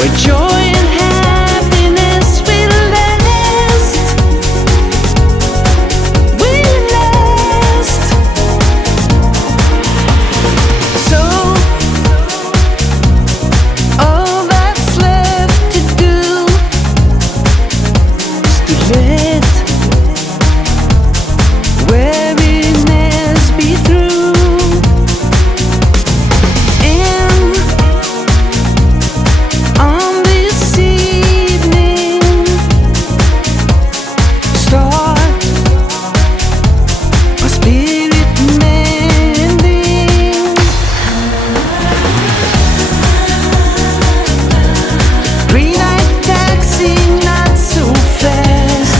where joy and happiness will last. Will last. So all that's left to do is to let weariness be through. And on this evening, start my spirit mending. Green-eyed taxi, not so fast.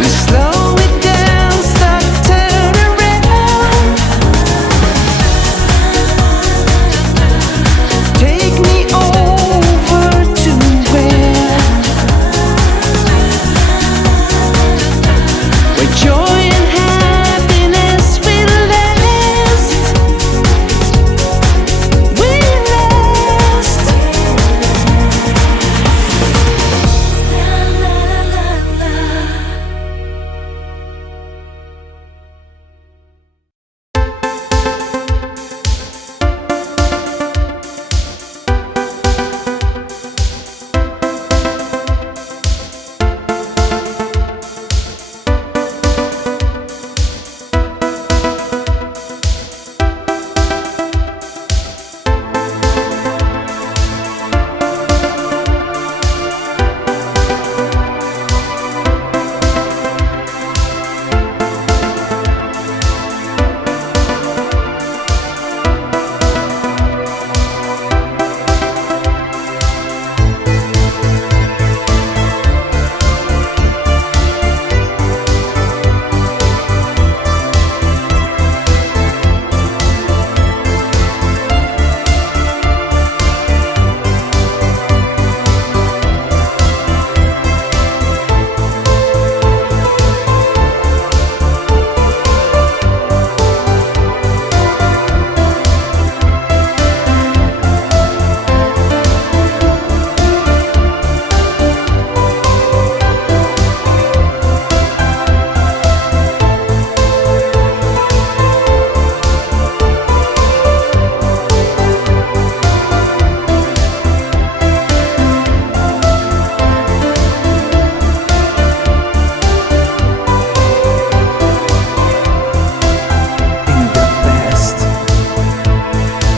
Let's slow it down, start, turn around. Take me over to where joy and happiness will last. Will last.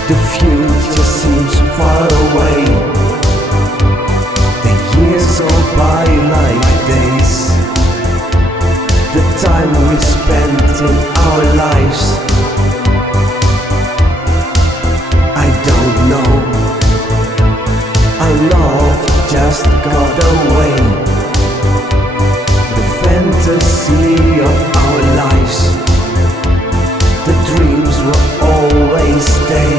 The future seems far away. The years go by like days. The time we spent in our lives, I don't know. Our love just got away. The fantasy of our lives, the dreams will always stay.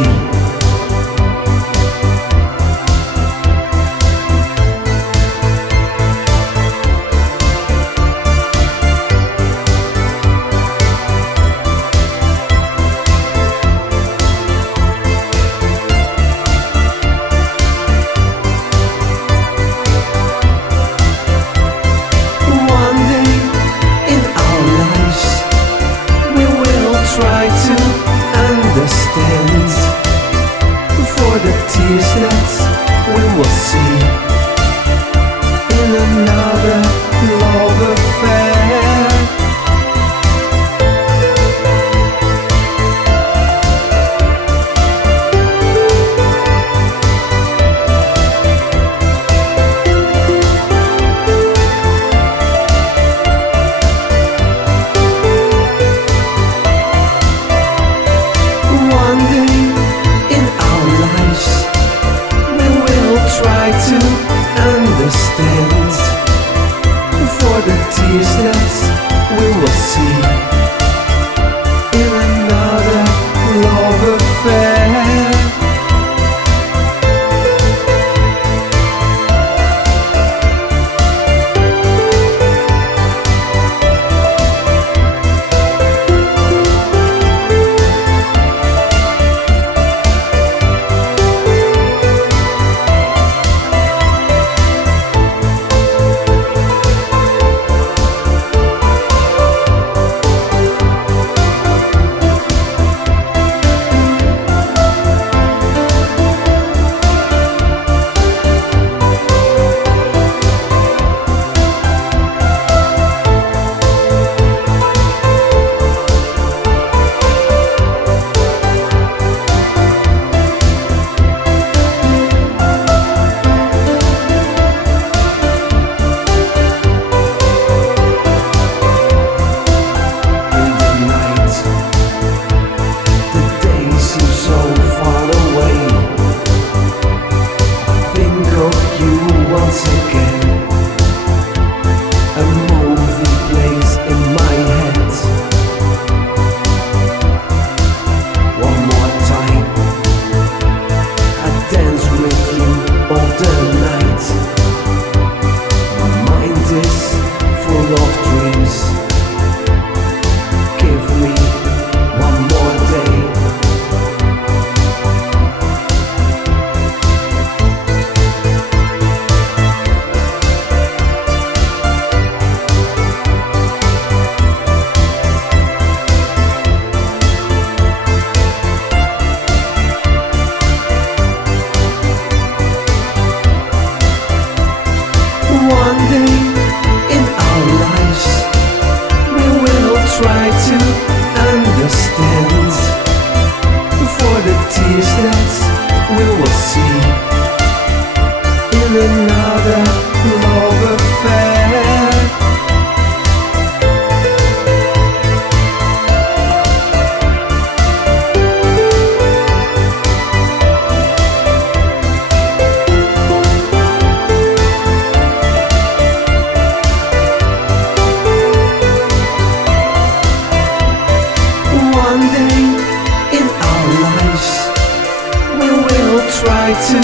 to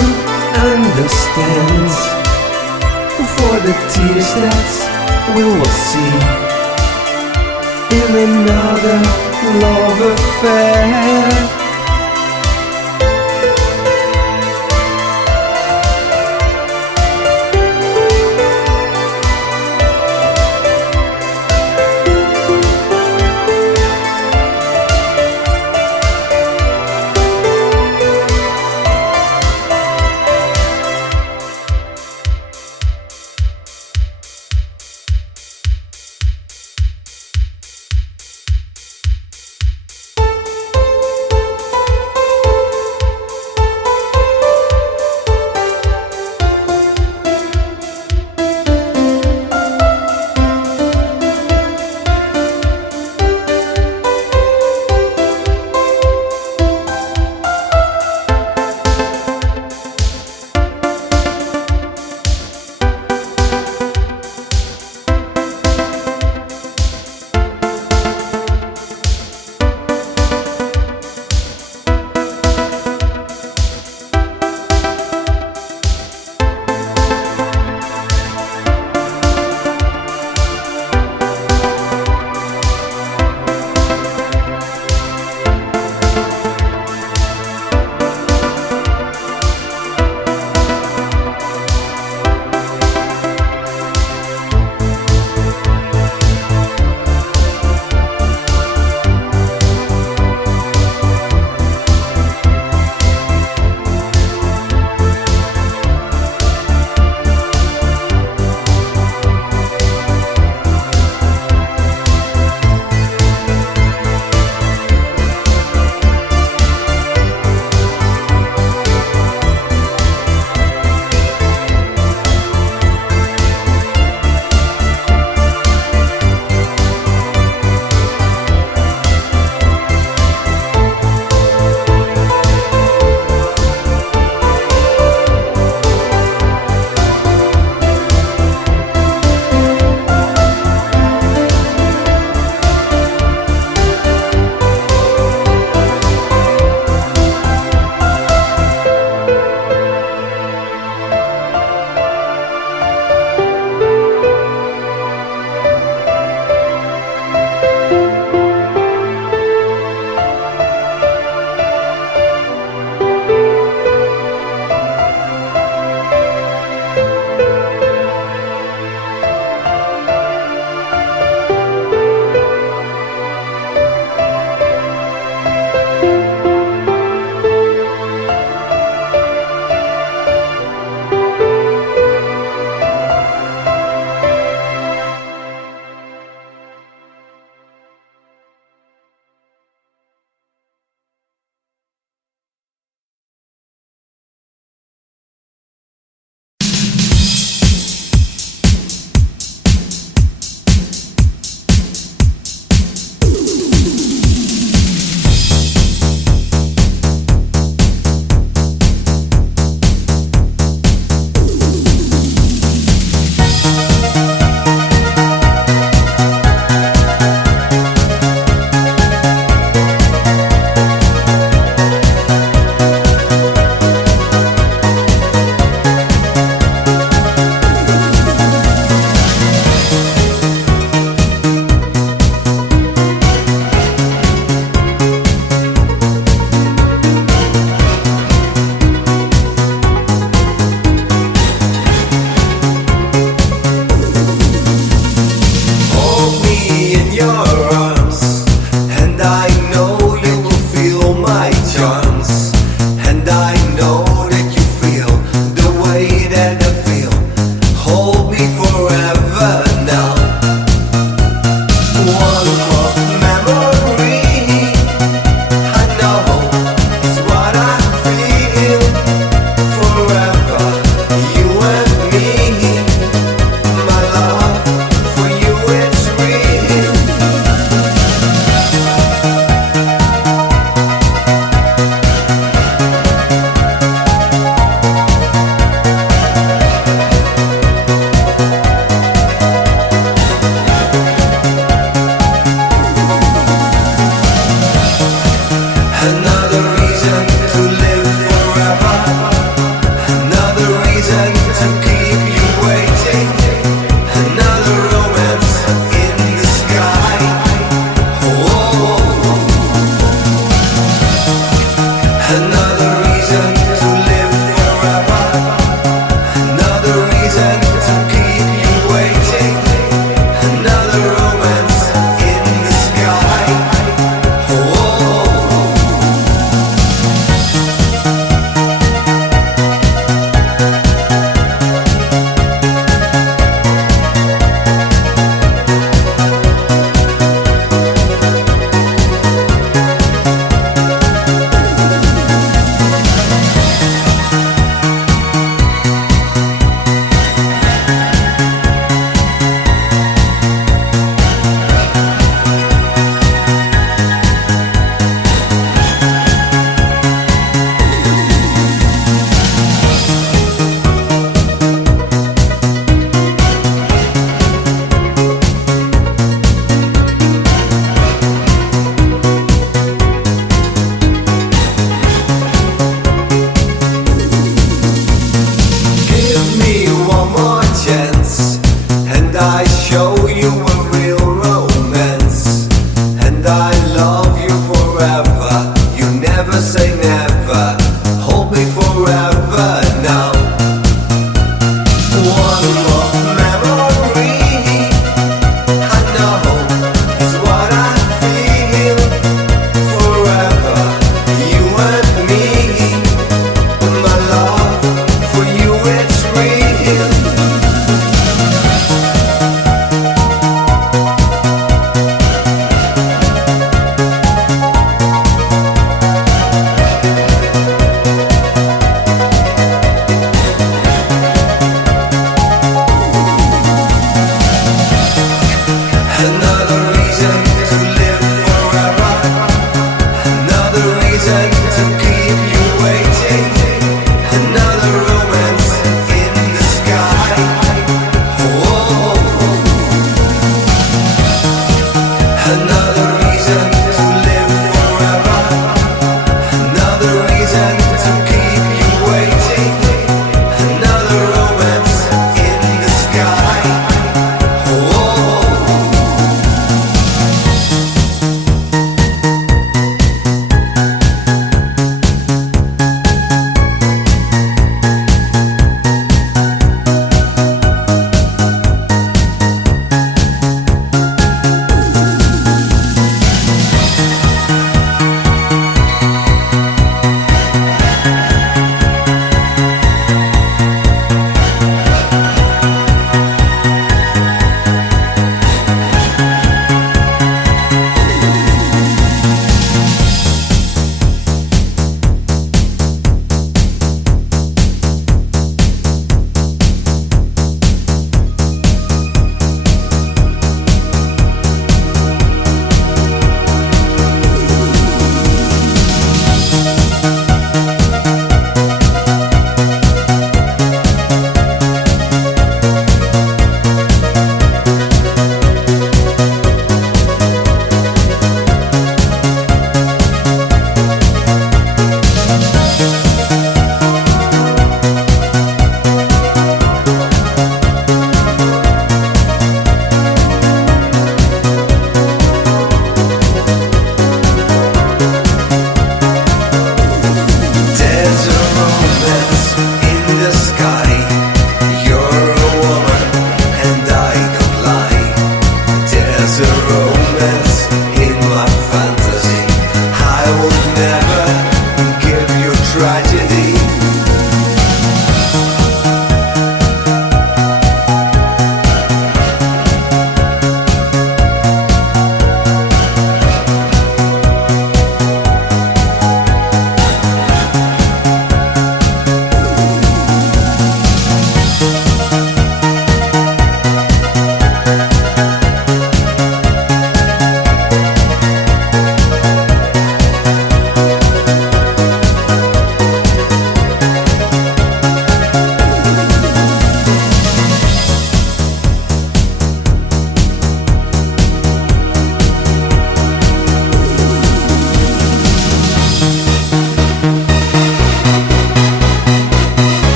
understand for the tears that we will see in another love affair.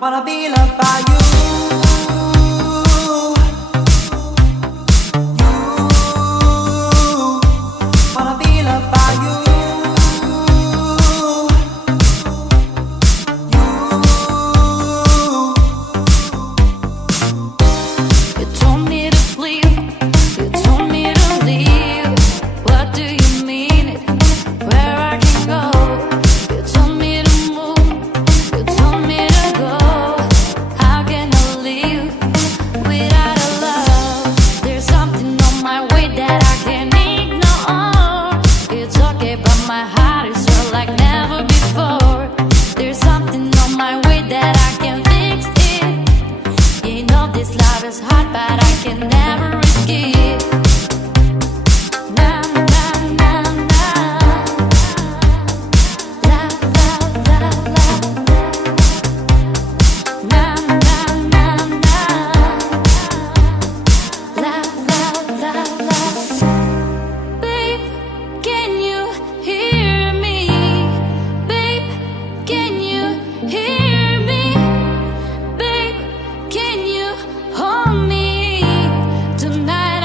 Wanna be loved by you. Wanna be loved by you. You told me to leave. You told me to leave. What do you mean? Where I can go? You told me to move. You told me to go. How can I leave without a love? There's something on my way that I can't ignore. It's okay, but my heart is hurt like never before. There's something on my way that I can fix it. You know this love is hard, but I can never risk it. Na na na na. La la la la. Na na na na. La la la la. Babe, can you hear me? Babe, can you hear me? Babe, can you hold me? Tonight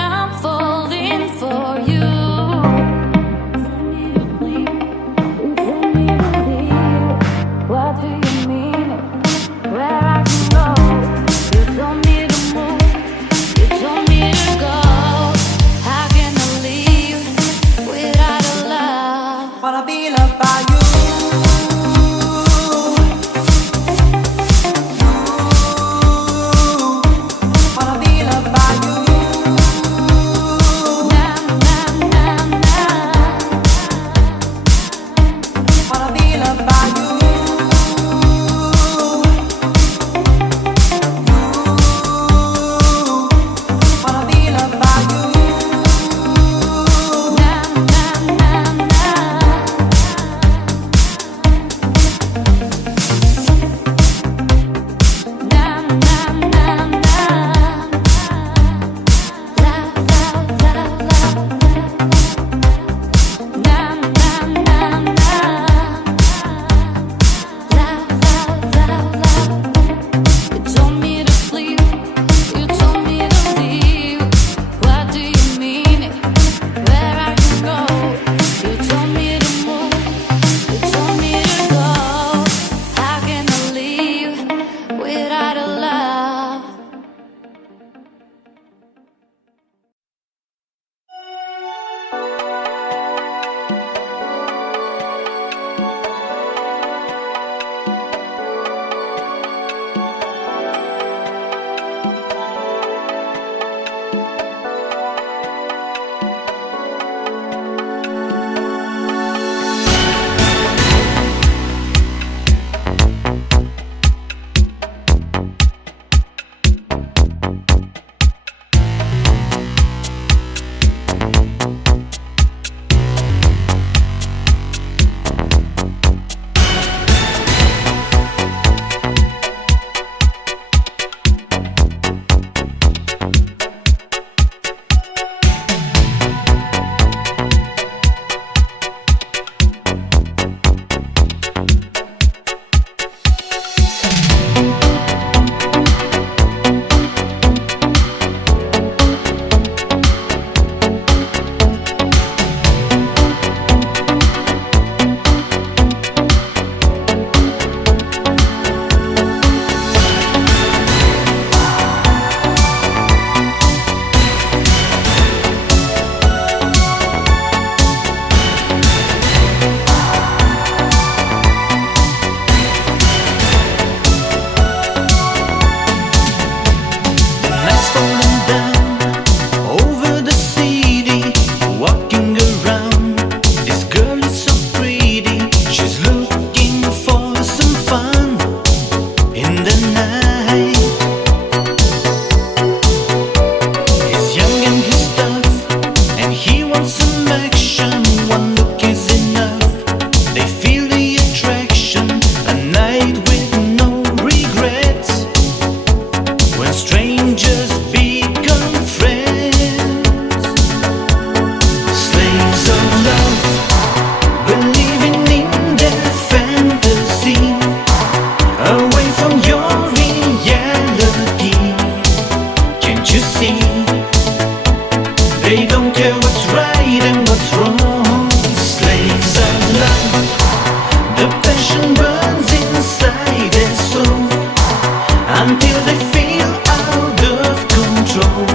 until they feel out of control.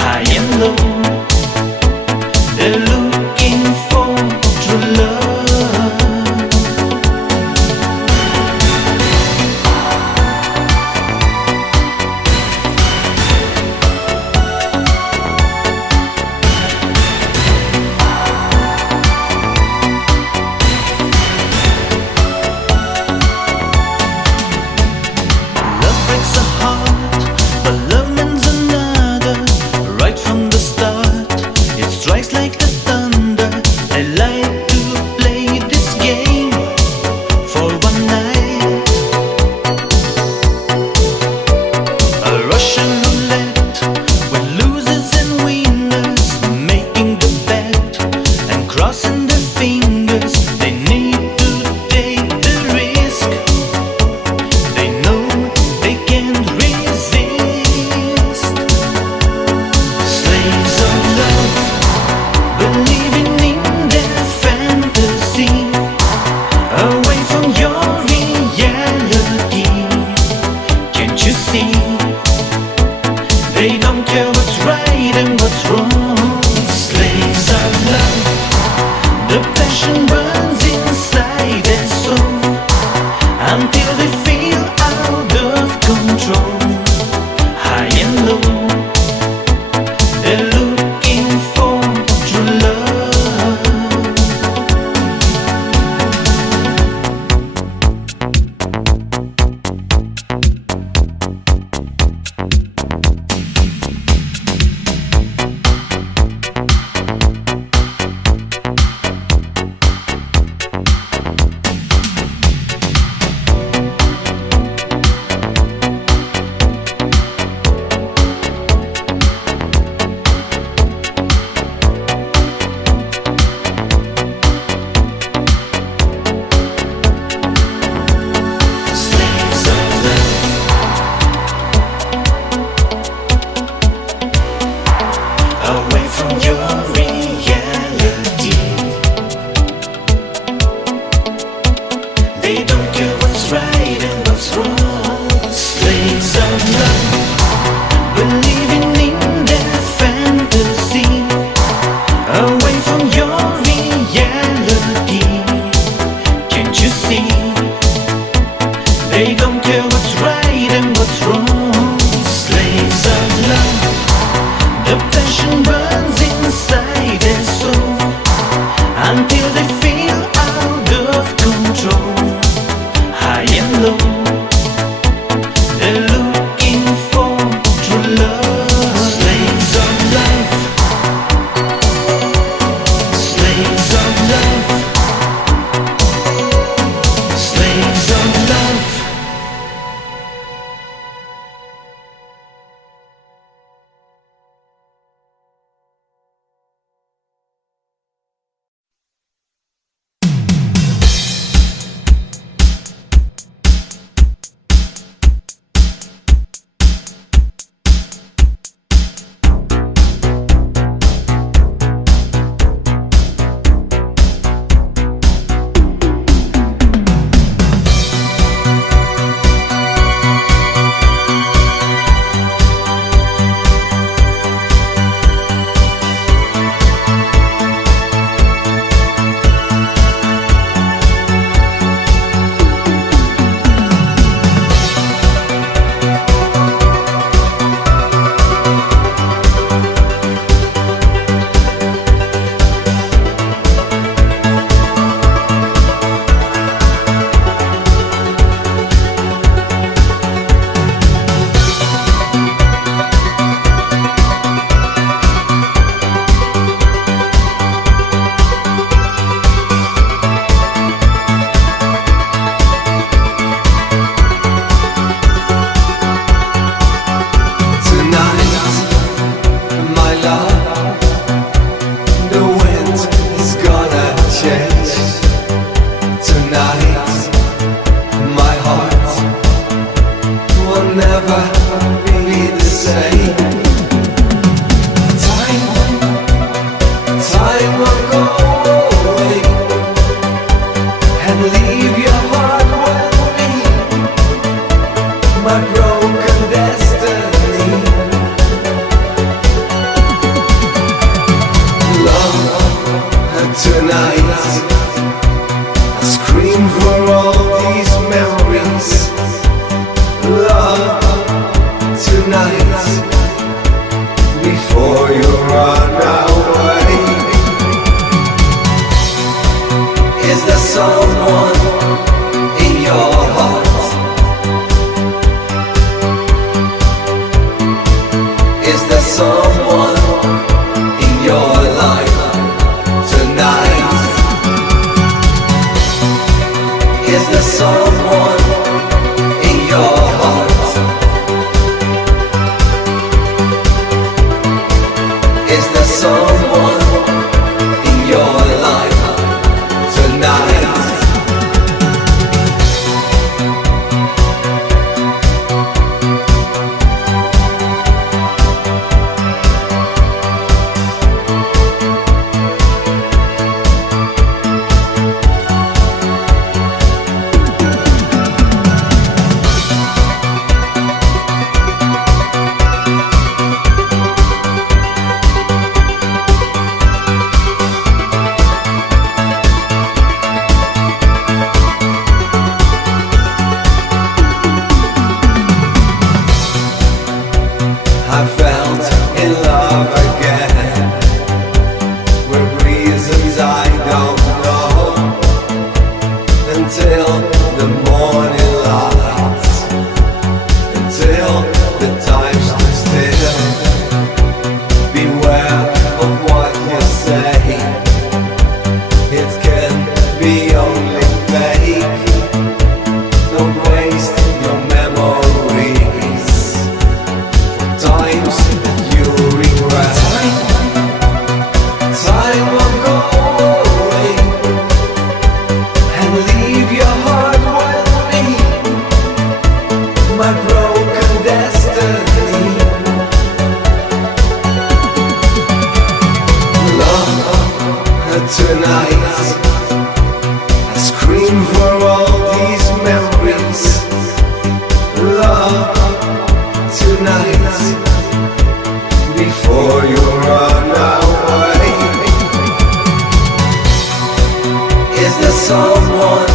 High and low, they're looking for true love. Love breaks a heart, but love means another. Right from the start, it strikes like the thunder. I like to play this game for one night. A Russian roulette with losers and winners, making the bet and crossing their fingers. They need to take the risk. They know they can't resist. Slaves of love, believing in their fantasy, away from your reality. Can't you see? They don't care what's right and what's wrong. Slaves of love, the passion burns inside their soul until they feel out of control. High and low, they're looking for true love. someone in your life tonight? Is there someone in your heart? Is there someone in your life tonight? I felt in love again with reasons I don't know, until the morning light, until the time stood still. Beware of what you say, it can be only fake. Don't waste your memories, times that you regret. Time will go away and leave your heart with me, my broken destiny. Love tonight, I scream for all these memories. Love tonight, before you run away. Is there someone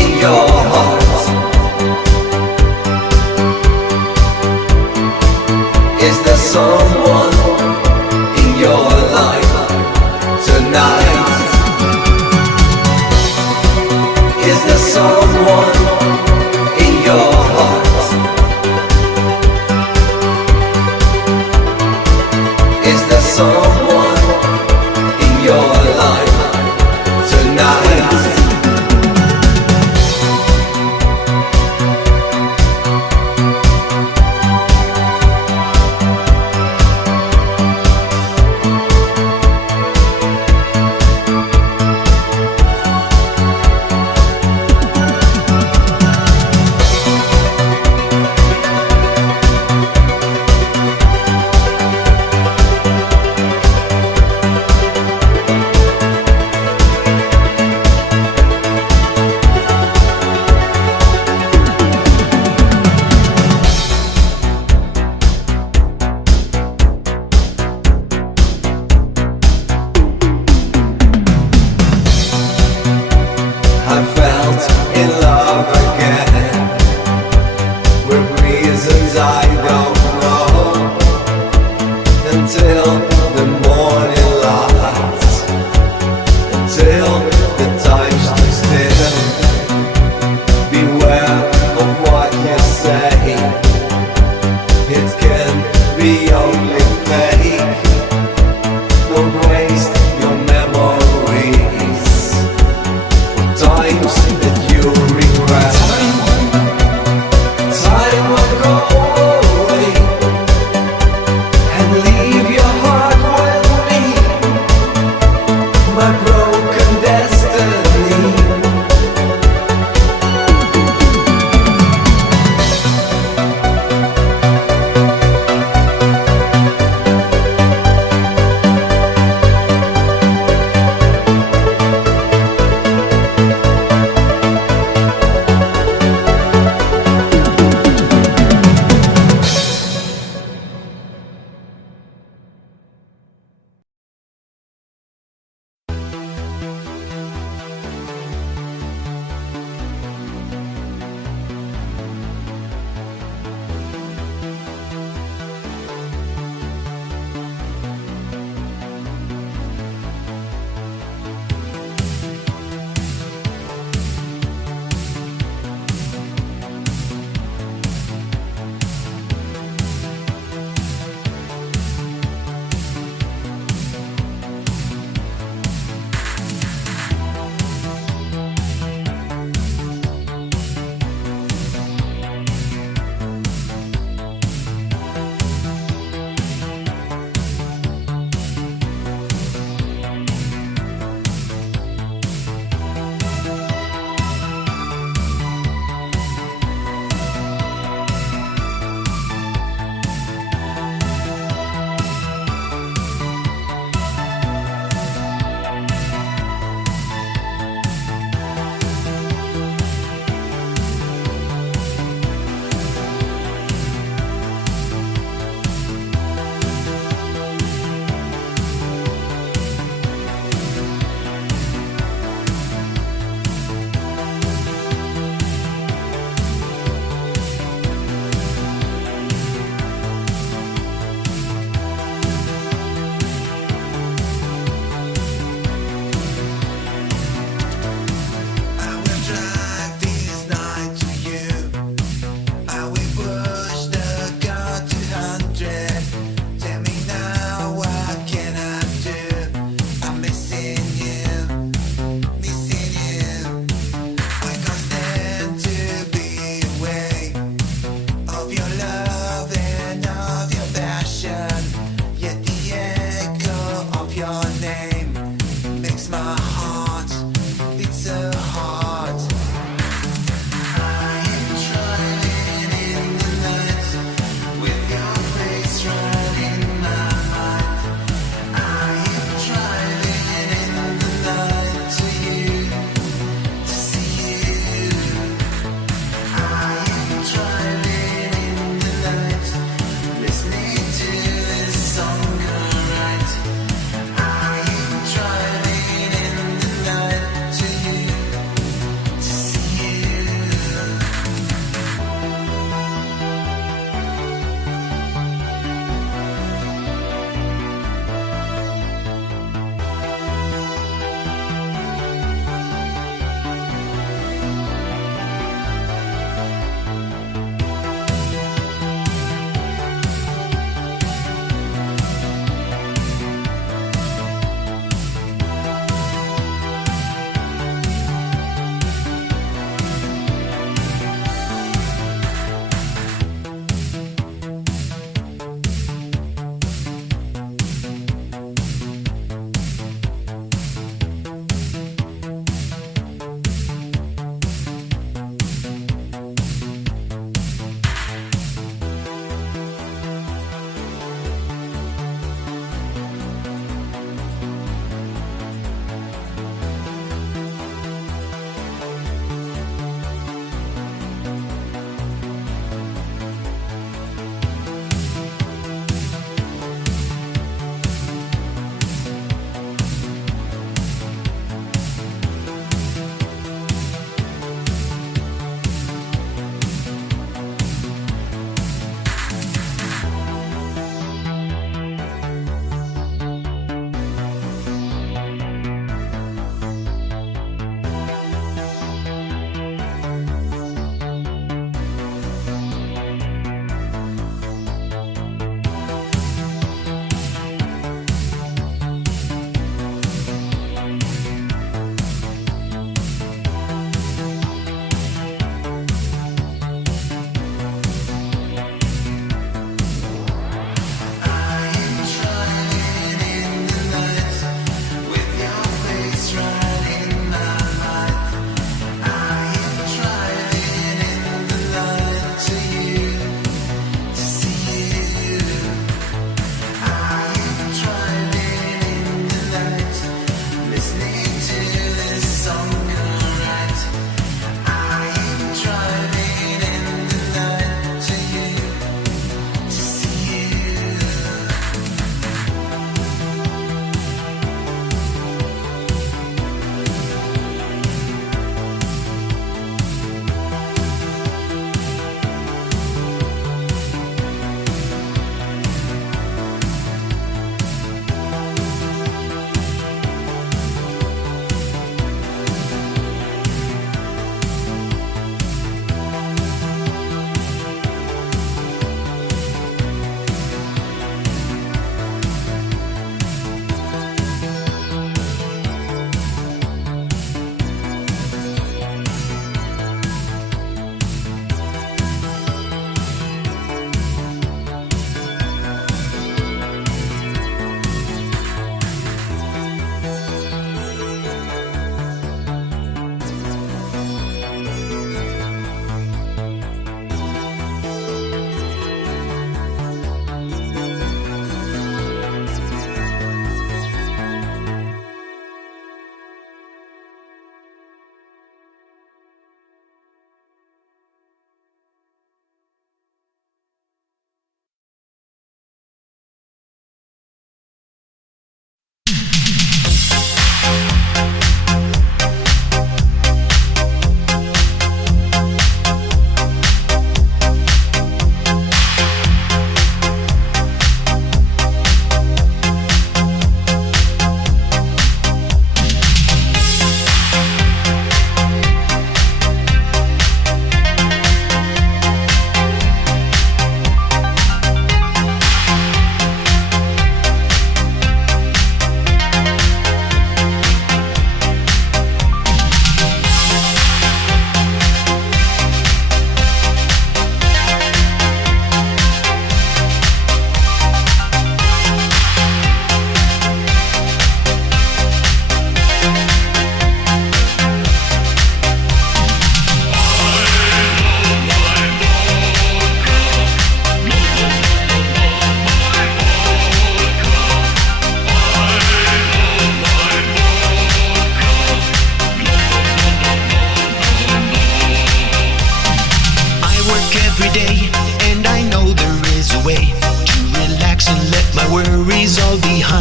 in your heart? Is there someone in your life tonight? Is there someone in your heart? Is there someone in your life tonight?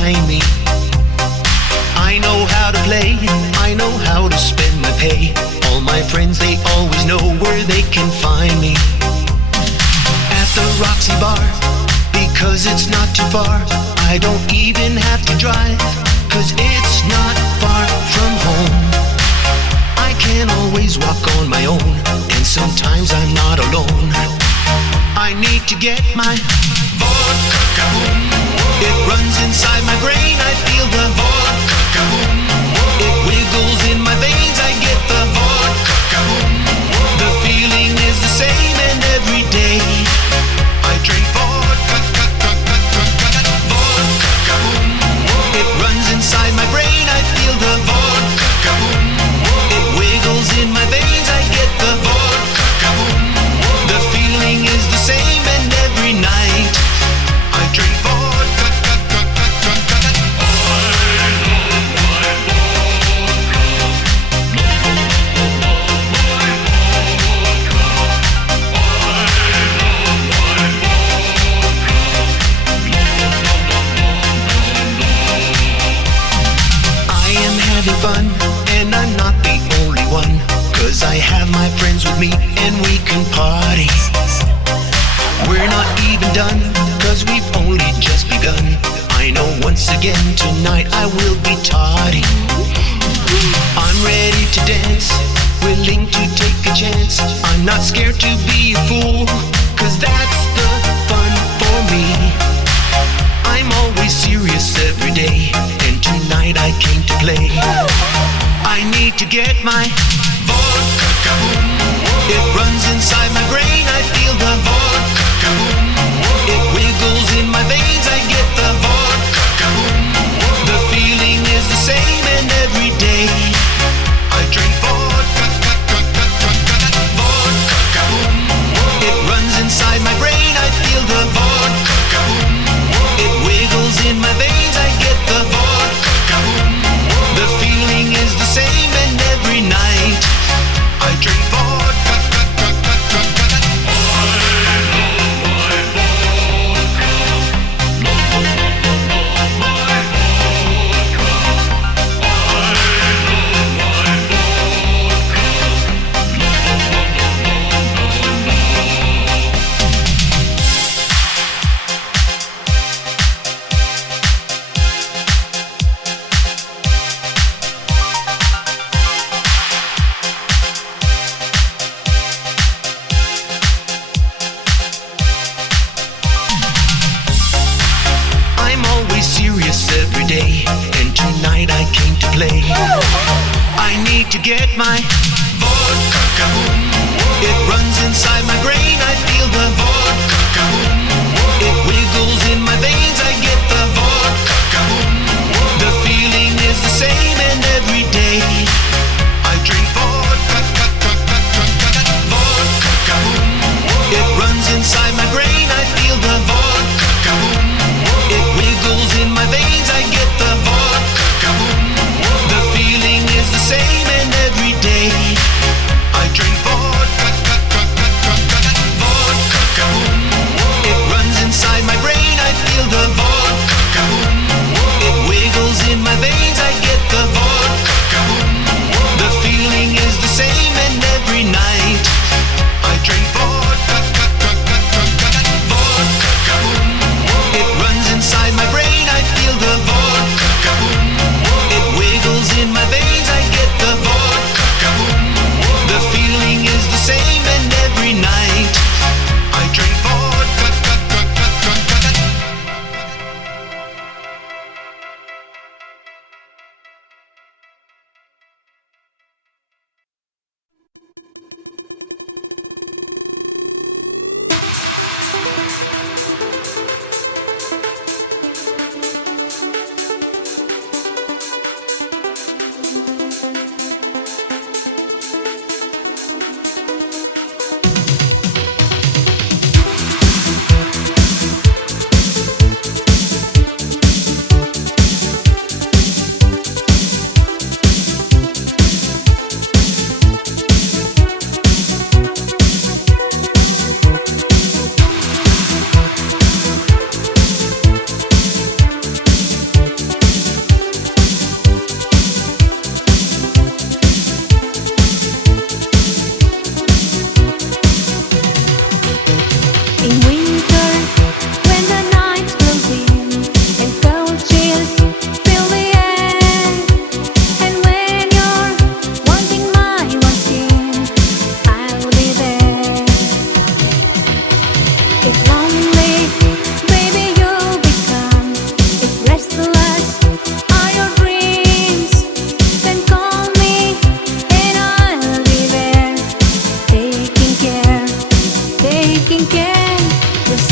find me. I know how to play, I know how to spend my pay. All my friends, they always know where they can find me. At the Roxy Bar, because it's not too far. I don't even have to drive, cause it's not far from home. I can always walk on my own, and sometimes I'm not alone. I need to get my vodka kaboom. It runs inside my brain, I feel the vodka kaboom. It wiggles in my veins, I get the vodka kaboom. The feeling is the same and every day I drink vodka, vodka kaboom. It runs inside my brain, I feel the vodka kaboom. It wiggles in my veins, I get the vodka kaboom. The feeling is the same and every night I drink vodka. Fun, and I'm not the only one, cause I have my friends with me and we can party. We're not even done, cause we've only just begun. I know once again tonight I will be tardy. I'm ready to dance, willing to take a chance. I'm not scared to be a fool, cause that's the fun for me. I'm always serious every day, and tonight I came to play. I need to get my vodka kaboom. It runs inside my brain, I feel the vodka kaboom. It wiggles in my veins, I get the vodka kaboom. The feeling is the same and every day I drink vodka, vodka kaboom. It runs inside my brain, I feel the vodka kaboom. It wiggles in my veins, I get the vodka kaboom. The feeling is the same and every night I drink vodka. To get my vodka kaboom. It runs inside my brain, I feel the vodka kaboom. It wiggles in my veins, I get the vodka kaboom. The feeling is the same and every day I drink vodka, vodka kaboom. It runs inside my brain, I feel the vodka kaboom. It wiggles in my veins, I get the vodka kaboom. The feeling is the same and every day I drink vodka, vodka kaboom. winter, when the night close in and cold chills fill the air, and when you're wanting my warm skin, I'll be there. If lonely, baby, you'll become. If restless are your dreams, then call me and I'll be there, taking care, taking care. You'll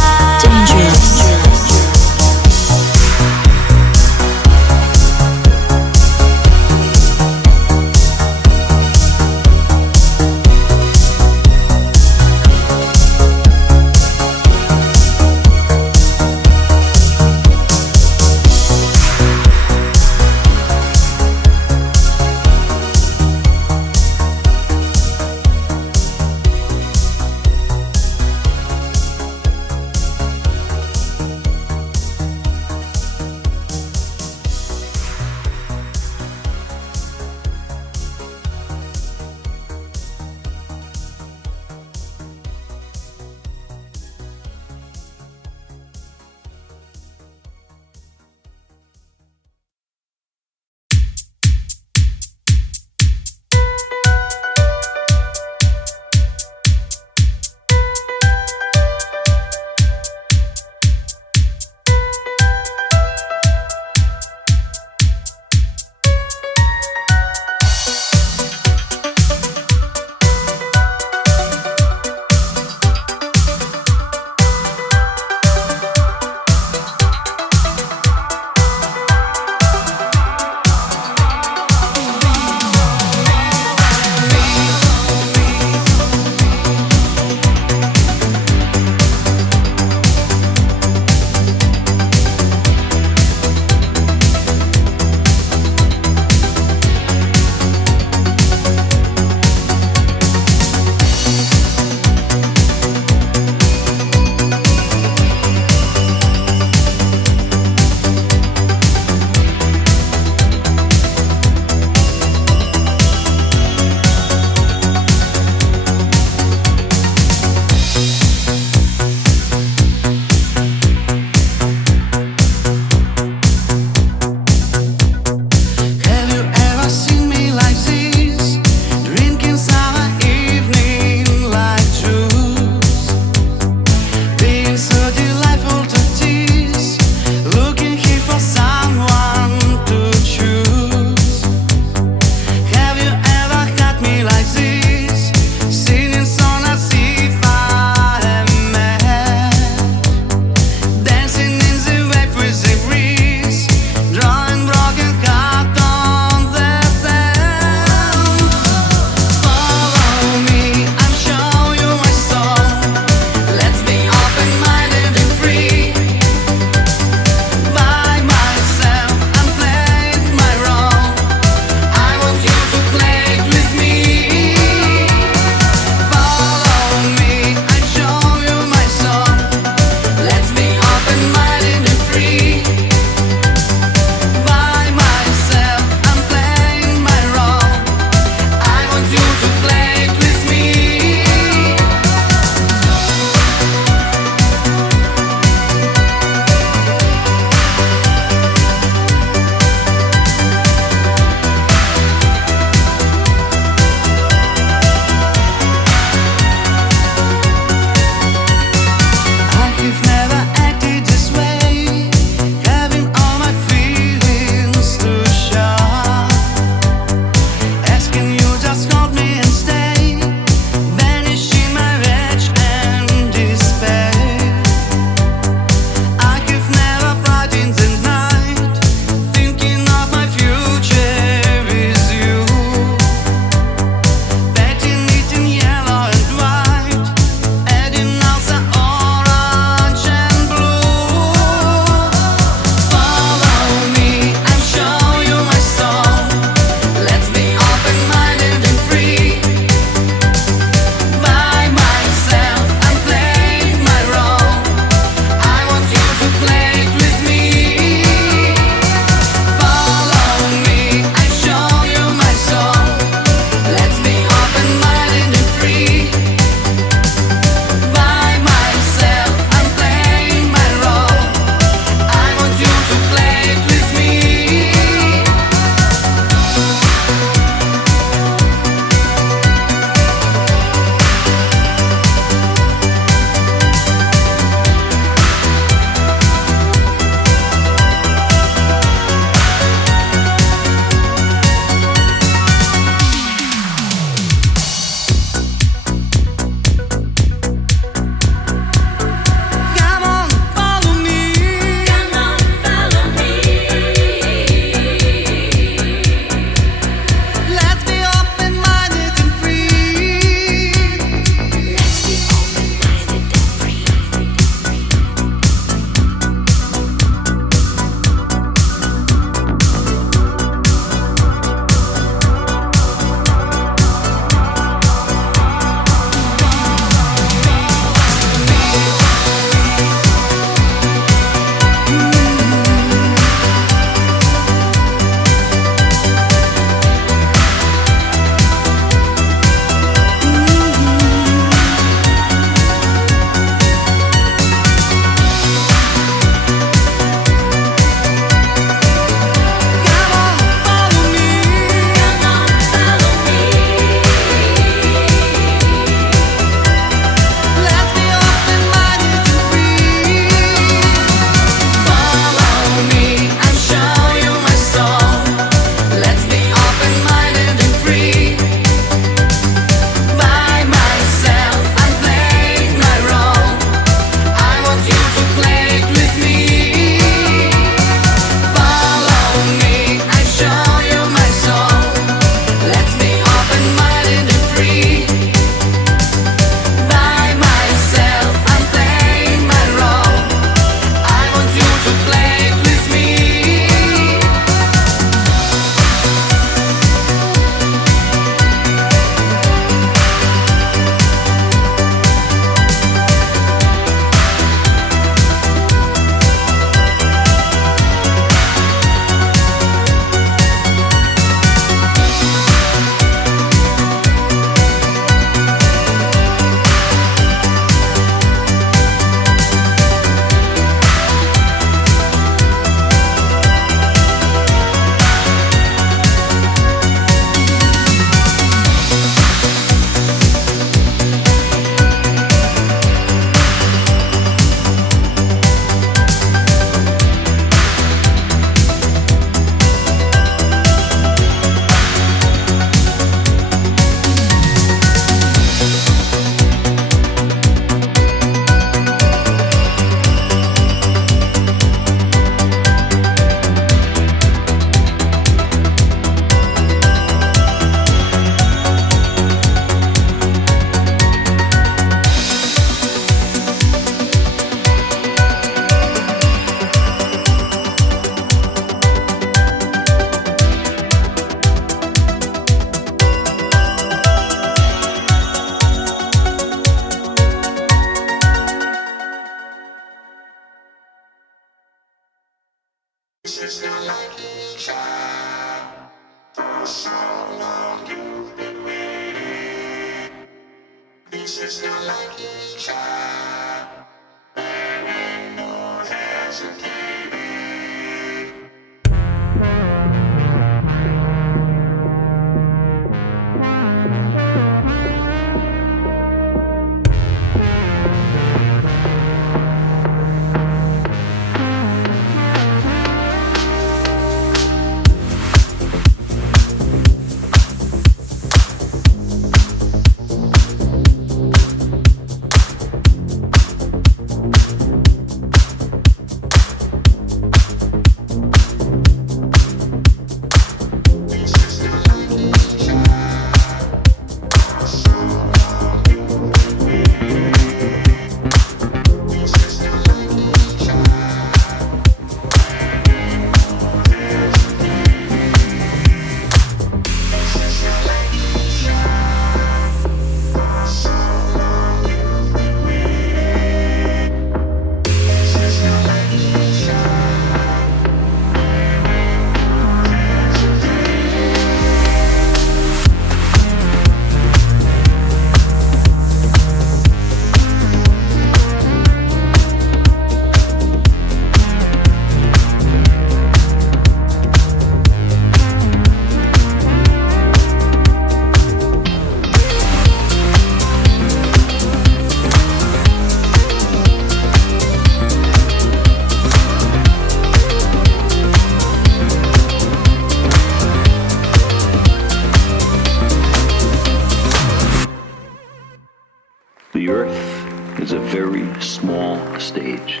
The Earth is a very small stage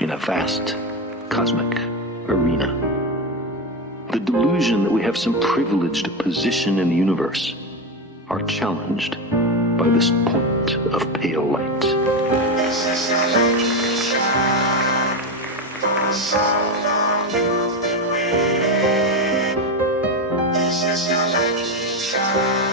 in a vast cosmic arena. The delusion that we have some privileged position in the universe are challenged by this point of pale light. This is your lucky shot.